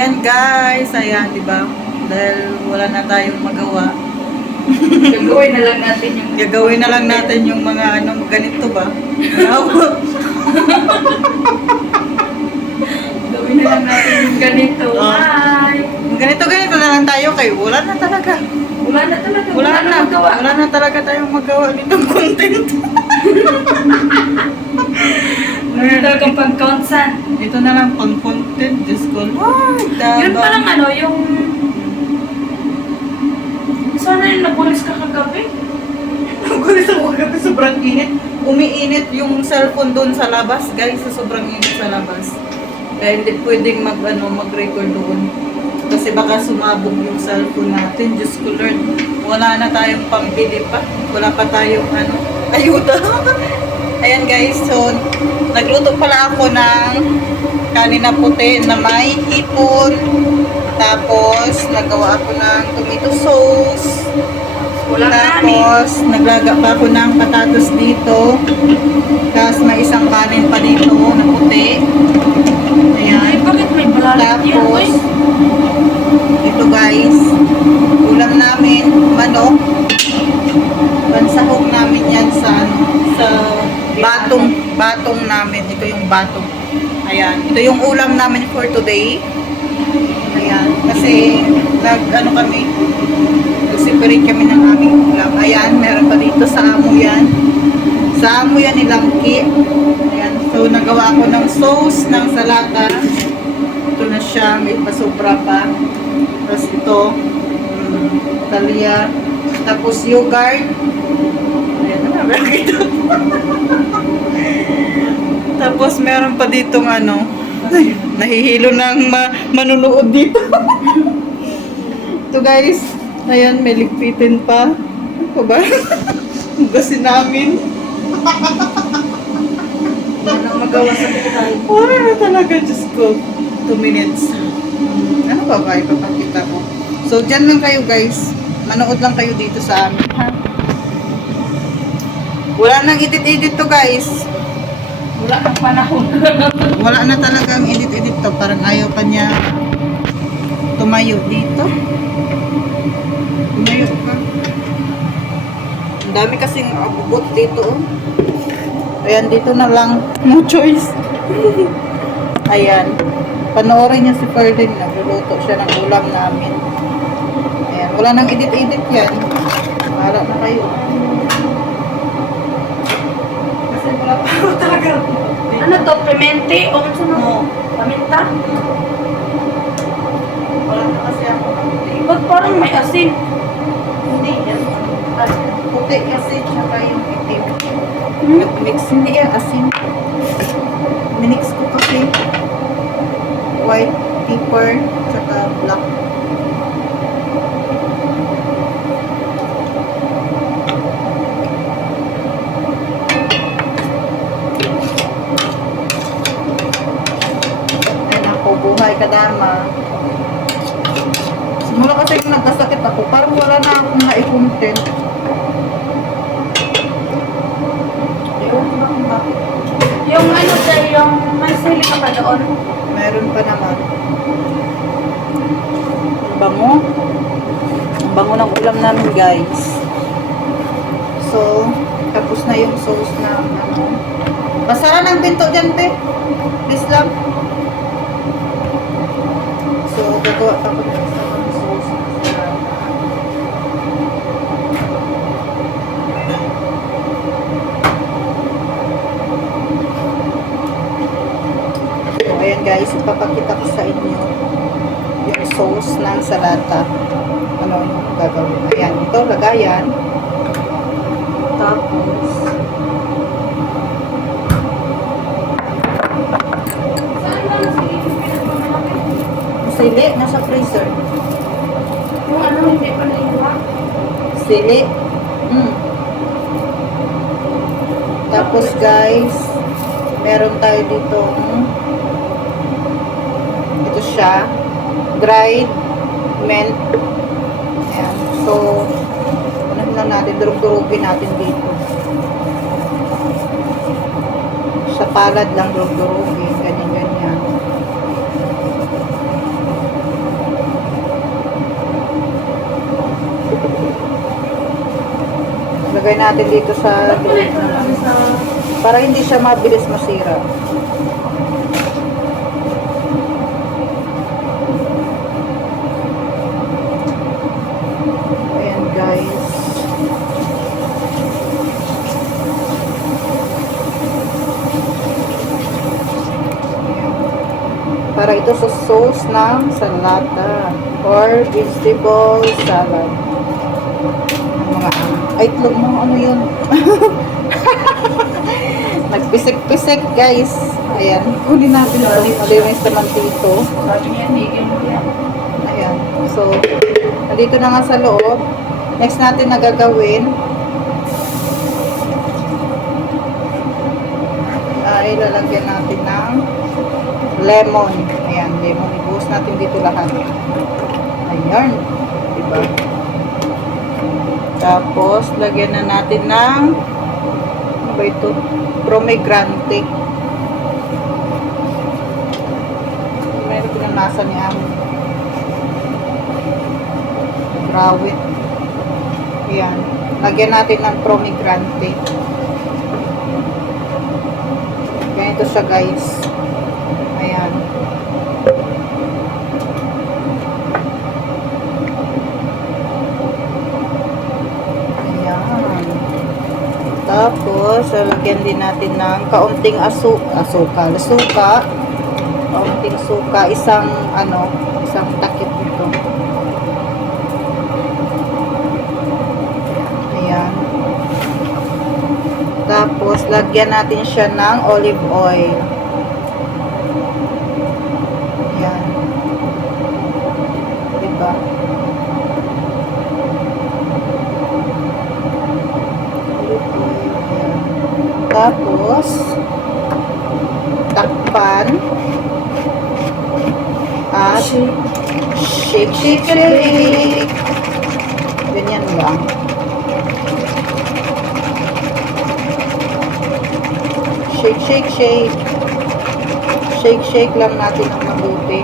Ayan guys, ayan, di ba? Dahil wala na tayong magawa. Gagawin na lang natin yung... Gagawin na lang natin yung mga ano, ganito ba? Gawin na lang natin yung ganito. Oh. Hi! Ganito na lang tayo kay wala na talaga. Wala na talaga. Wala na. magawa. Wala na talaga tayong magawa nitong content. Wala na talagang pag-content. Ito na lang pang content. Diyos ko. Yun palang ano, yung... Sana yung nabulis ka kagabi. Nagulis ako kagabi, sobrang init. Umiinit yung cellphone doon sa labas, guys, sa sobrang init sa labas. Kaya hindi pwedeng mag-record doon. Kasi baka sumabog yung cellphone natin. Diyos ko Lord, wala na tayong pambili pa. Wala pa tayong ayuda. Ayan guys, so nagluto pala ako ng kanin na puti na may hipon. Tapos nagawa ako ng tomato sauce. Tapos naglaga pa ako ng patatas dito. Tapos may isang kanin pa dito na puti. Ayan. Ay, bakit may balalat yan? Tapos, ito guys, ulam namin, manok. Pansahog namin yan sa batong namin. Ito yung batong. Ayan. Ito yung ulam namin for today. Ayan. Kasi, nag-separate kami ng aming ulam. Ayan, meron pa dito sa amo yan. Sa amo yan nilangki. Ayan. So, nagawa ako ng sauce ng salata. Ito na siya. May pasobra pa. Tapos ito, talia. Tapos yogurt. Ayan na, meron ito. Tapos meron pa ditong nahihilo ng manunood dito. Ito guys. Ayan, may ligpitin pa. Ano ba? Hugasin namin. Wala nang magawa sa buhay. Wala na talaga, Diyos ko. 2 minutes. Ano ba ba? Ipapakita ko. So, dyan lang kayo guys. Manood lang kayo dito sa amin, ha? Wala nang edit-edit to guys. Wala nang panahon. Wala na talagang edit-edit to. Parang ayaw pa niya tumayo dito. Tumayo pa. Ang dami kasing abubot dito, oh. Ayan, dito na lang. No choice. Ayan. Panoorin niyo si Ferdinand. Nagluluto siya ng ulam namin. Ayan. Wala nang edit-edit yan. Mahala na kayo. Kasi wala pa ako talaga. Ano to? Pimente? O ano mo? Paminta? Wala na kasi ako. Ba't parang may asin? Hindi yan. Puti kasi tsaka yung itim. Hmm? Nag-mix. Hindi yan asin. Minix ko kasi white pepper tsaka black. Ay nako, buhay kadama. Simula kasi yung nagkasakit ako, parang wala na akong na-content. Yung ano dyan, yung may sili ka pa doon. Meron pa naman. Ang bango. Ang bango ng ulam namin, guys. So, tapos na yung sauce na Basara ng pinto dyan, te. Please lang. So, gagawa pa ko ng isang sauce. So, ayan guys, ipapakita ko sa inyo yung sauce ng salata. Ano yung gagawin. Ayan, ito, lagayan. Tapos, Saan ba ang sili yung pinagmamalaki? sili, nasa freezer. Yung ano, hindi pa naiwa. Sili. Tapos guys, meron tayo dito ito siya, dried mint. Ayan. So, ano lang natin, durug-durugin natin dito. Sa palad lang durug-durugin, ganyan-ganyan. Lagay natin dito sa Ba't wala ito lang sa... para hindi siya mabilis masira. Ayan guys. Para ito sa sauce ng salata or vegetable salad. Mga ay, itlog mo, ano yun? Nagpisik-pisik guys. Ayan, kunin natin ito. Malinis naman dito. Sabi niya, bigyan mo yan. Ayan. So, nandito na nga sa loob. Next natin na gagawin ay lalagyan natin ng lemon. Ayan, lemon. Ibuhos natin dito lahat. Ayan. Diba? Tapos, lagyan na natin ng ano ba ito? Pomegranate. Meron pinamasa ni Amo. Rawit. Ayan. Lagyan natin ng pomegranate. Ganito siya guys. Ayan. Ayan. Tapos, lalagyan din natin ng kaunting suka. Kaunting suka. Isang takip nito. Ayan. Tapos, lagyan natin siya ng olive oil. Ayan. Diba? Olive oil. Ayan. Tapos, takpan. At, shake, shake, shake. Ganyan lang. Shake, shake, shake. Shake, shake lang natin ng mabuti.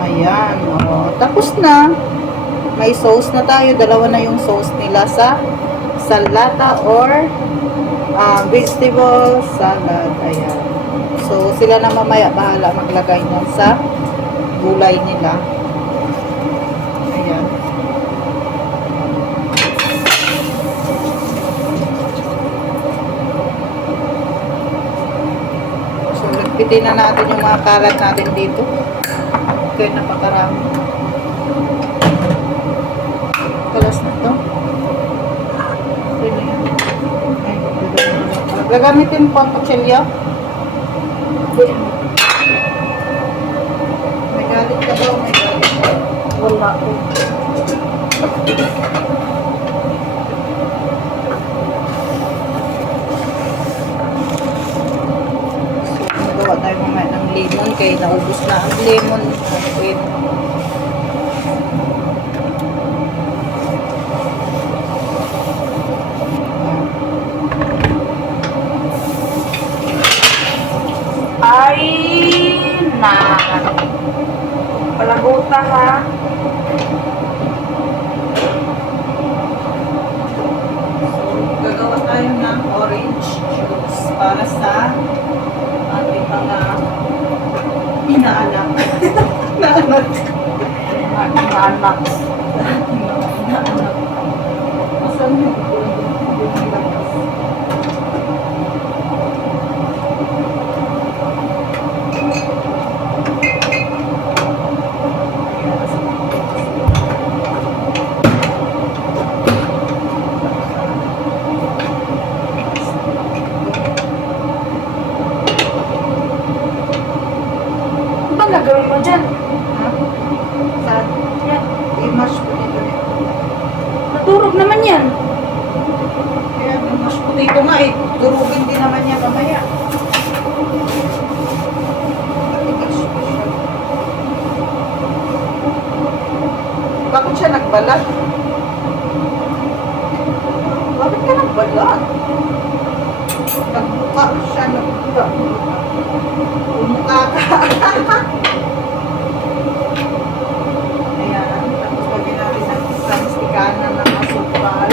Ayan. O. Tapos na. May sauce na tayo. Dalawa na yung sauce nila sa salata or vegetable salad. Ayan. So, sila na mamaya bahala maglagay niyan sa gulay nila. Ayan. So, nagpitin na natin yung mga kalat natin dito. Okay, napakarami. Kalas na to. Okay na yan. Gagamitin po ang kutsilyo. May galit ka ba o may galit ka? Wala ko. Magawa tayo mamaya ng lemon kaya naubos na ang lemon. Wait. Ay, na. Palaguta ha. Gagawa tayo ng orange juice para sa ating mga inaanak. Inaanak. Anak. Inaanak. Asan yung labas? Ano ba gagawin mo dyan? Ha? Saan? Yan. I-mash potato na. Naturog naman yan. Kaya mash potato nga eh. Durugin din naman niya mamaya. I-mash ko siya. Bakit siya nagbalat? Bakit ka nagbalat? Nagbuka siya, nagbuka. Bumuka ka. Ayan. Tapos lagyan natin ng isang stikana ng asukal.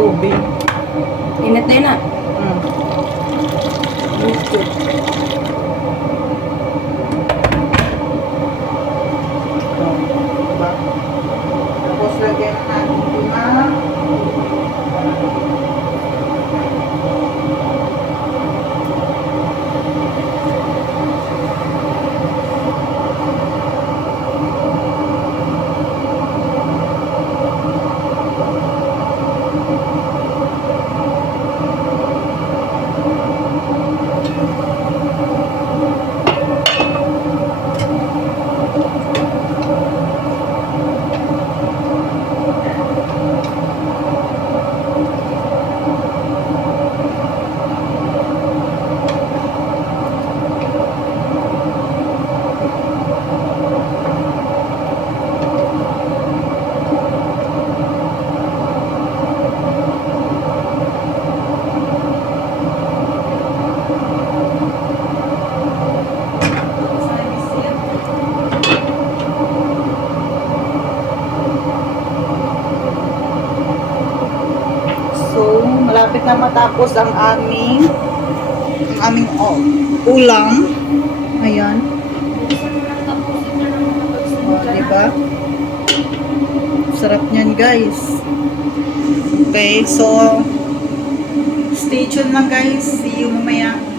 tubig. Init na yun ah. Mm. Medyo. Diba? Tapos lagyan natin lima. So, malapit na matapos ang aming ulam. Ayan. O, diba? Sarap niyan, guys. Okay, so stay tuned lang, guys. See you mamaya.